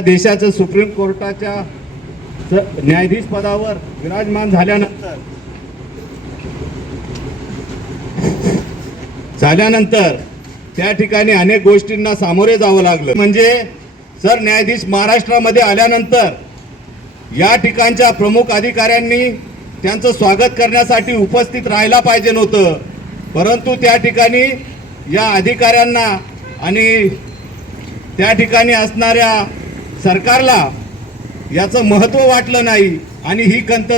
देशाचं सुप्रीम कोर्टाच्या न्यायाधीश पदावर विराजमान झाल्यानंतर त्या ठिकाणी अनेक गोष्टींना सामोरे जावं लागलं। म्हणजे सरन्यायाधीश महाराष्ट्रामध्ये आल्यानंतर या ठिकाणच्या प्रमुख अधिकाऱ्यांनी त्यांचं स्वागत करण्यासाठी उपस्थित राहायला पाहिजे नव्हतं, परंतु त्या ठिकाणी या अधिकाऱ्यांना आणि त्या ठिकाणी असणाऱ्या सरकारला याचं महत्त्व वाटलं नाही आणि ही खंत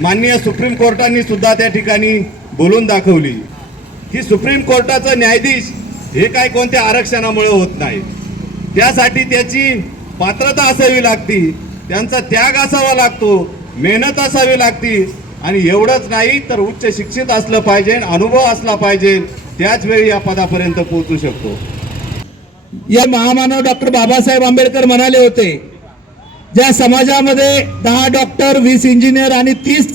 माननीय सुप्रीम कोर्टाने सुद्धा त्या ठिकाणी बोलून दाखवली की सुप्रीम कोर्टाचा न्यायाधीश हे काय कोणत्या आरक्षणामुळे होत नाही, त्यासाठी त्याची पात्रता असावी लागते, त्यांचा त्याग असावा लागतो, मेहनत असावी लागते आणि एवढंच नाही तर उच्च शिक्षित असलं पाहिजे, अनुभव असला पाहिजे, त्याच वेळी या पदापर्यंत पोहोचू शकतो। या महामानव डॉक्टर बाबासाहेब आंबेडकर म्हणाले होते, ज्या समाजामध्ये 10 डॉक्टर 20 इंजिनियर आणि 30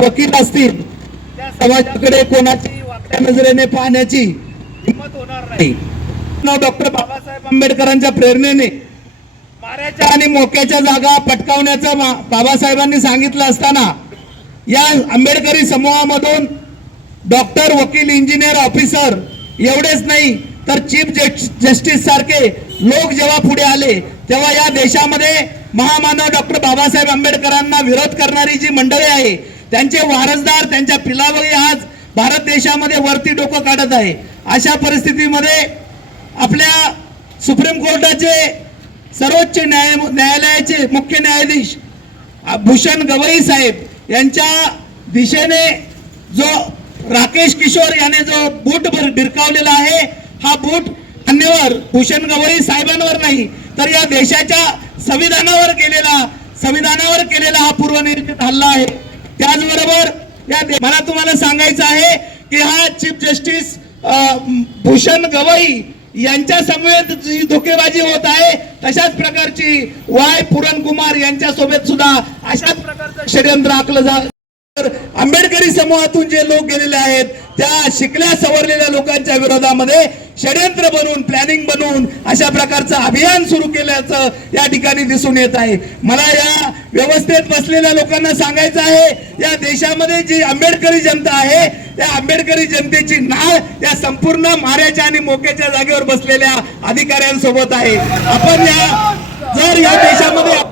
वकील असतील त्या समाजाकडे कोणाची वाकड्या नजरेने पाहण्याची हिंमत होणार नाही। डॉक्टर बाबासाहेब आंबेडकरांच्या प्रेरणेने माऱ्याच्या आणि मोक्याच्या जागा पटकावण्याचं बाबासाहेबांनी सांगितलं असताना या आंबेडकरी समूहामधून डॉक्टर वकील इंजिनियर ऑफिसर एवढेच नाही तर चीफ जस्टिस सारखे लोक जेव्हा पुढे आले तेव्हा या देशामध्ये महामानव डॉक्टर बाबासाहेब आंबेडकरांना विरोध करणारी जी मंडळी आहे त्यांचे वारसदार त्यांच्या पिलावही आज भारत देशामध्ये वरती डोकं काढत आहे। अशा परिस्थितीमध्ये आपल्या सुप्रीम कोर्टाचे सर्वोच्च न्यायालयाचे मुख्य न्यायाधीश भूषण गवई साहेब यांच्या दिशेने जो राकेश किशोर याने जो बूट भिरकावलेला आहे, हा बूट अन्यवर भूषण गवई साहेबांवर नाही तर या देशाच्या संविधानावर केलेला हा पूर्वनियोजित हल्ला आहे। त्याचबरोबर मला तुम्हाला सांगायचं आहे की हा चीफ जस्टिस भूषण गवई यांच्या समवेत जी धोकेबाजी होत आहे तशाच प्रकारची वाय पूरन कुमार यांच्या सोबत सुद्धा अशाच प्रकारचं षडयंत्र आखलं आंबेडकरी समूहातून जे लोक गेलेले आहेत त्या शिकल्या सवरलेल्या लोकांच्या विरोधामध्ये षडयंत्र बनवून प्लॅनिंग बनवून अशा प्रकारचं अभियान सुरू केल्याचं या ठिकाणी दिसून येत आहे। मला या व्यवस्थेत बसलेल्या लोकांना सांगायचं आहे, या देशामध्ये जी आंबेडकरी जनता आहे त्या आंबेडकरी जनतेची नाळ या संपूर्ण माऱ्याच्या आणि मोक्याच्या जागेवर बसलेल्या अधिकाऱ्यांसोबत आहे। आपण जर या देशामध्ये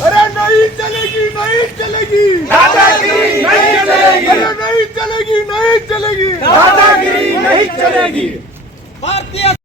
अरे नहीं चलेगी, नहीं चलेगी, दादागिरी नहीं चलेगी, अरे नहीं चलेगी, नहीं चलेगी, दादागिरी नहीं चलेगी। भारतीय